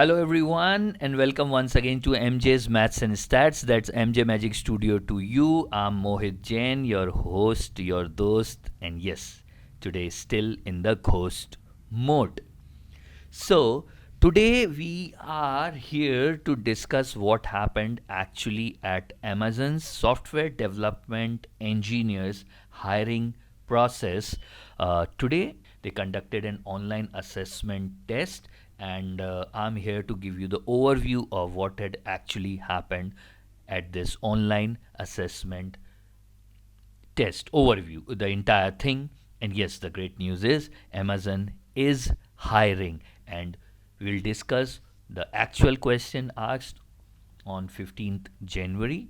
Hello, everyone, and welcome once again to MJ's Maths and Stats. That's MJ Magic Studio to you. I'm Mohit Jain, your host, your dost, and yes, today still in the ghost mode. So, today we are here to discuss what happened actually at Amazon's software development engineers hiring process. Today, they conducted an online assessment test, and I'm here to give you the overview of what had actually happened at this online assessment test overview, the entire thing. And yes, the great news is Amazon is hiring, and we'll discuss the actual question asked on 15th January.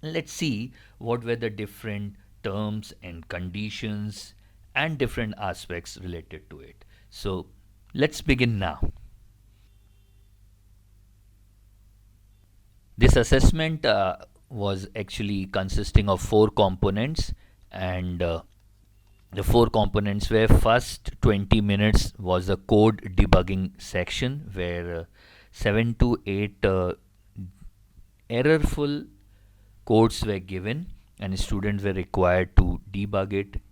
Let's see what were the different terms and conditions and different aspects related to it. So let's begin now. This assessment was actually consisting of four components, and the four components were: first 20 minutes was the code debugging section, where 7 to 8 errorful codes were given, and students were required to debug it,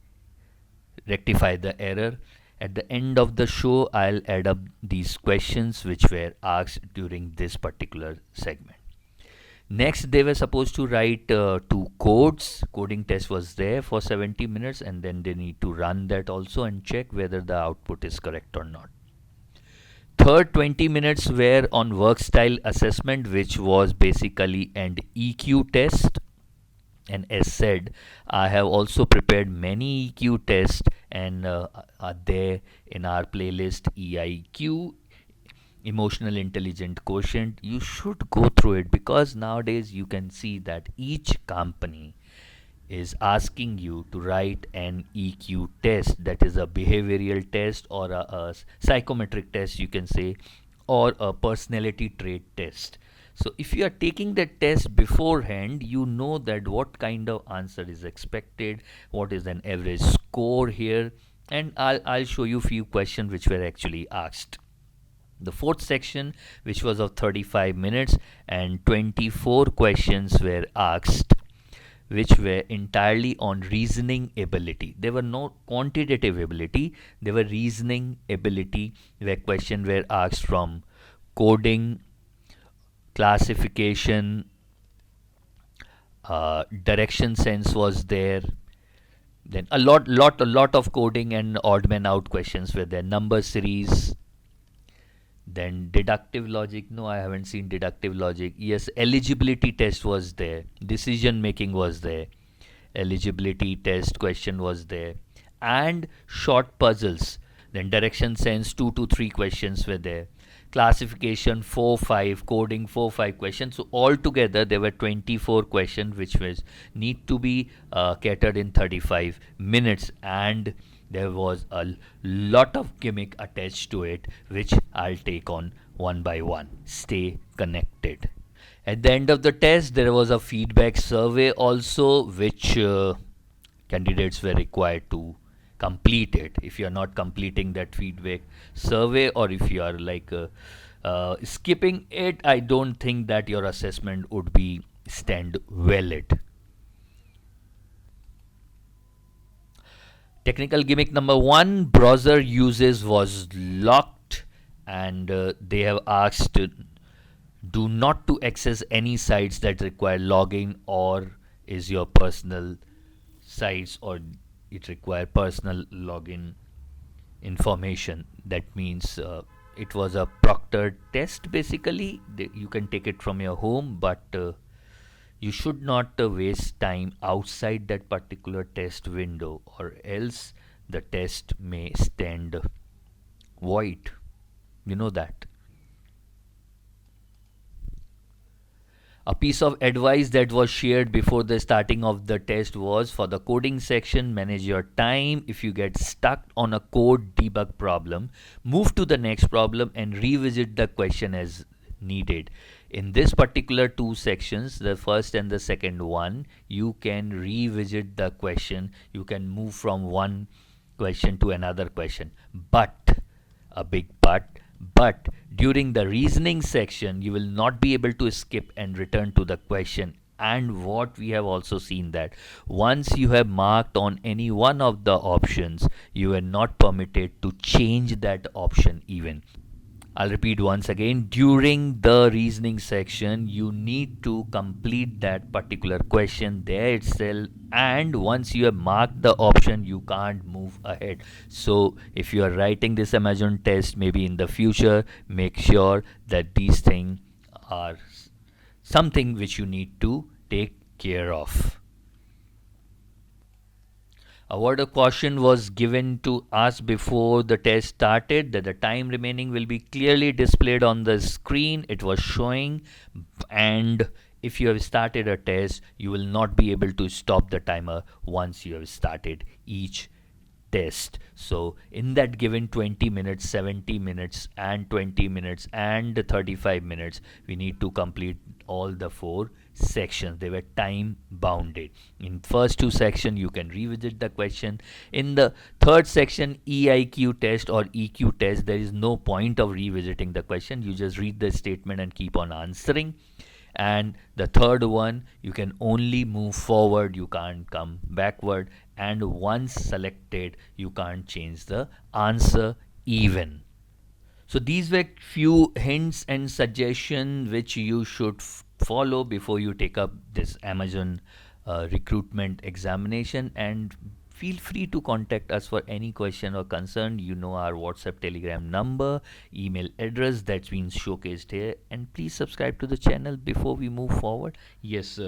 rectify the error. At the end of the show, I'll add up these questions which were asked during this particular segment. Next, they were supposed to write two codes. Coding test was there for 70 minutes, and then they need to run that also and check whether the output is correct or not. Third 20 minutes were on work style assessment, which was basically an EQ test. And as said, I have also prepared many EQ tests, and are there in our playlist: EIQ, emotional intelligent quotient. You should go through it, because nowadays you can see that each company is asking you to write an EQ test, that is a behavioral test, or a psychometric test, you can say, or a personality trait test. So if you are taking the test beforehand, you know that what kind of answer is expected, what is an average score here, and I'll show you few questions which were actually asked. The fourth section, which was of 35 minutes, and 24 questions were asked, which were entirely on reasoning ability. They were no quantitative ability, they were reasoning ability, where questions were asked from coding, classification, direction sense was there. Then a lot of coding and odd man out questions were there. Number series, then deductive logic. No, I haven't seen deductive logic. Yes, eligibility test was there. Decision making was there. Eligibility test question was there. And short puzzles. Then direction sense 2 to 3 questions were there. Classification 4 5, coding 4 5 questions. So altogether there were 24 questions which was need to be catered in 35 minutes, and there was a lot of gimmick attached to it, which I'll take on one by one. Stay connected. At the end of the test, there was a feedback survey also, which candidates were required to complete it. If you are not completing that feedback survey, or if you are like skipping it, I don't think that your assessment would be stand valid. Technical gimmick number one: browser uses was locked, and they have asked do not to access any sites that require login, or is your personal sites, or it require personal login information. That means it was a proctored test basically. You can take it from your home, but you should not waste time outside that particular test window, or else the test may stand void. You know that. A piece of advice that was shared before the starting of the test was: for the coding section, manage your time. If you get stuck on a code debug problem, move to the next problem and revisit the question as needed. In this particular two sections, the first and the second one, you can revisit the question. You can move from one question to another question. But, a big but, But during the reasoning section, you will not be able to skip and return to the question. And what we have also seen that once you have marked on any one of the options, you are not permitted to change that option even. I'll repeat once again. During the reasoning section, you need to complete that particular question there itself. And once you have marked the option, you can't move ahead. So, if you are writing this Amazon test, maybe in the future, make sure that these things are something which you need to take care of. A word of caution was given to us before the test started that the time remaining will be clearly displayed on the screen. It was showing, and if you have started a test, you will not be able to stop the timer once you have started each test. So, in that given 20 minutes, 70 minutes, and 20 minutes, and 35 minutes, we need to complete all the four sections. They were time bounded. In first two section, you can revisit the question. In the third section, EIQ test or EQ test, there is no point of revisiting the question. You just read the statement and keep on answering. And the third one, you can only move forward, you can't come backward, and once selected, you can't change the answer even. So these were few hints and suggestions which you should follow before you take up this Amazon recruitment examination. And feel free to contact us for any question or concern. You know our WhatsApp, Telegram number, email address that's been showcased here. And please subscribe to the channel before we move forward. Yes,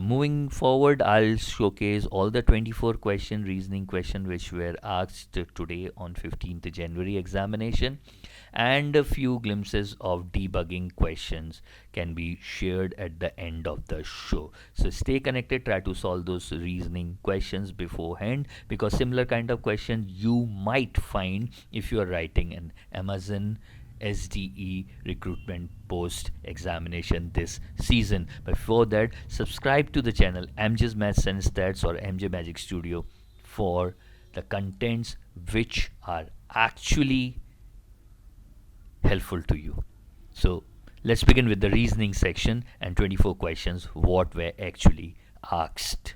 moving forward, I'll showcase all the 24 question reasoning question which were asked today on 15th January examination, and a few glimpses of debugging questions can be shared at the end of the show. So stay connected, try to solve those reasoning questions beforehand, because similar kind of questions you might find if you are writing an Amazon SDE recruitment post examination this season. But before that, subscribe to the channel MJ's Maths and Stats or MJ Magic Studio for the contents which are actually helpful to you. So let's begin with the reasoning section and 24 questions what were actually asked.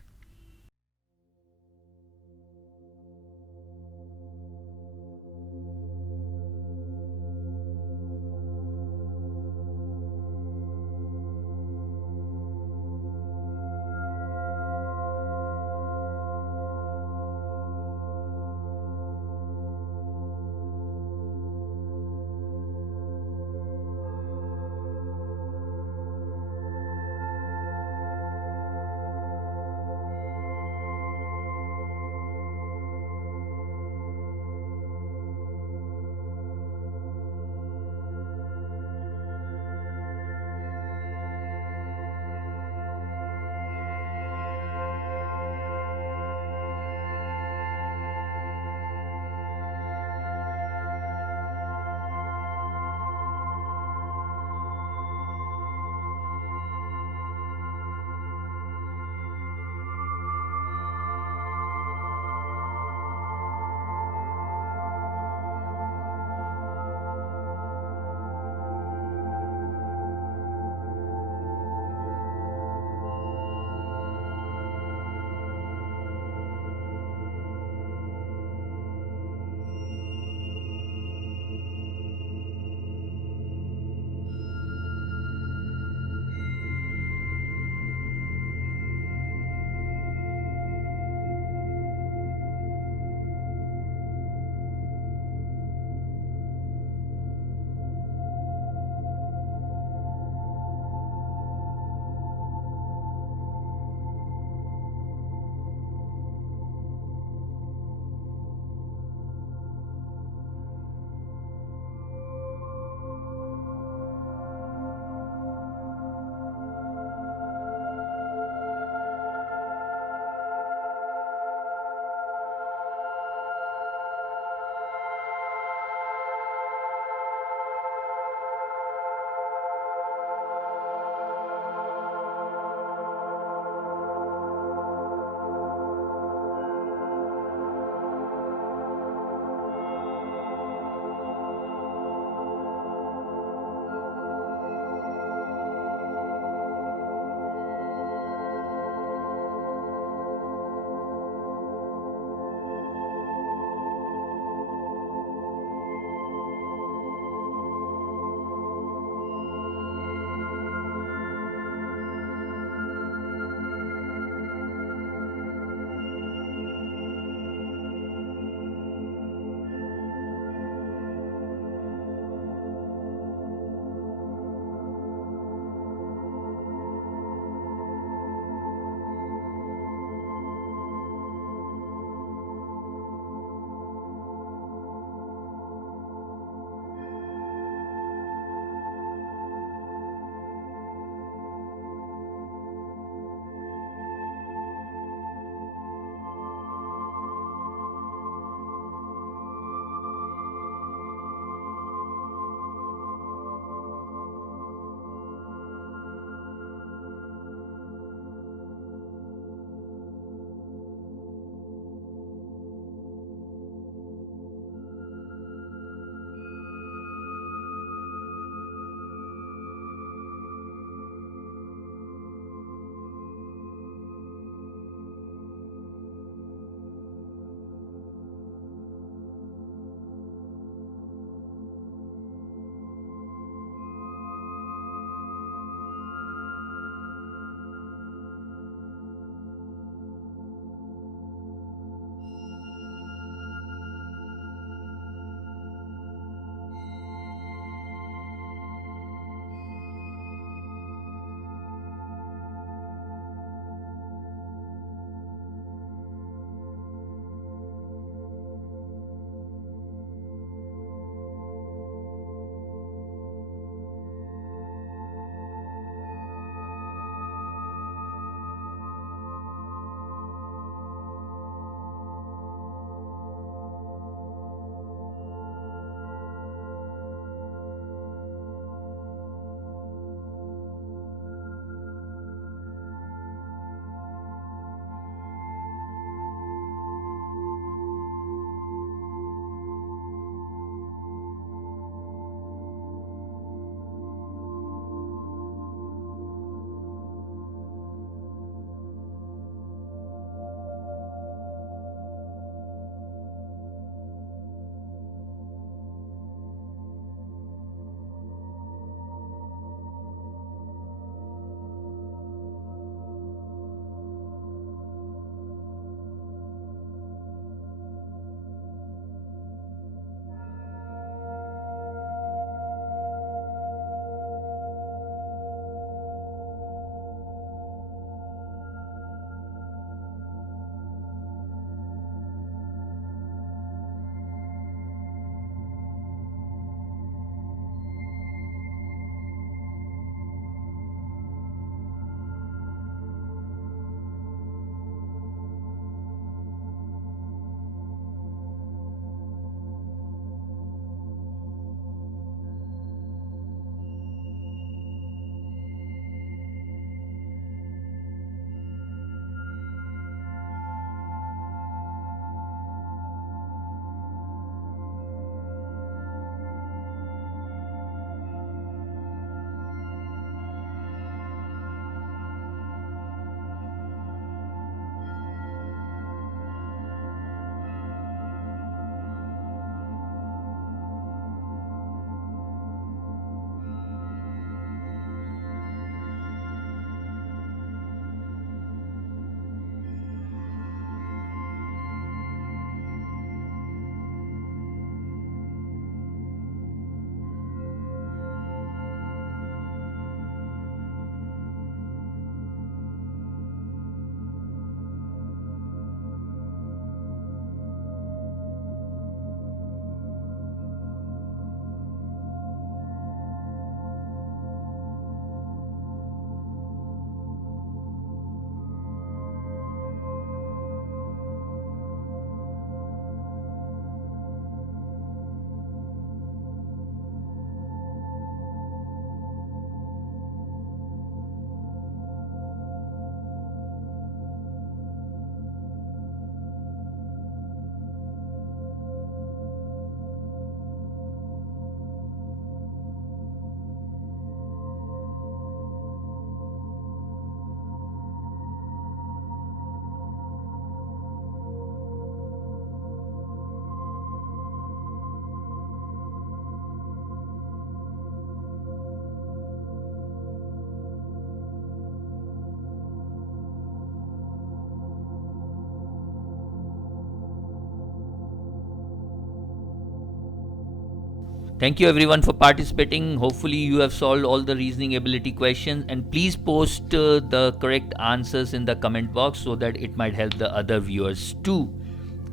Thank you everyone for participating. Hopefully, you have solved all the reasoning ability questions, and please post the correct answers in the comment box so that it might help the other viewers too.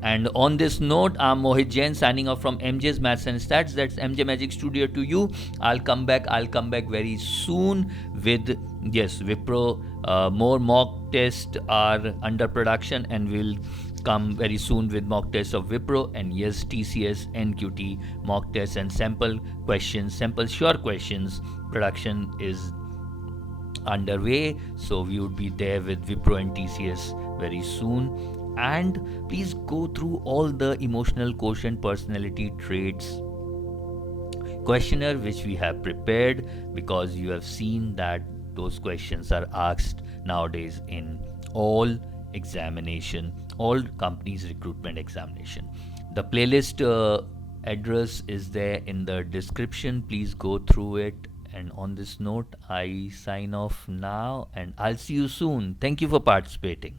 And on this note, I'm Mohit Jain signing off from MJ's Maths and Stats. That's MJ Magic Studio to you. I'll come back. I'll come back very soon with, yes, Wipro. More mock tests are under production, and we'll come very soon with mock tests of Wipro, and yes, TCS, NQT mock tests and sample questions, sample sure questions. Production is underway, so we would be there with Wipro and TCS very soon. And please go through all the emotional quotient personality traits questionnaire which we have prepared, because you have seen that those questions are asked nowadays in all examination, all companies recruitment examination. The playlist address is there in the description. Please go through it. And on this note, I sign off now, and I'll see you soon. Thank you for participating.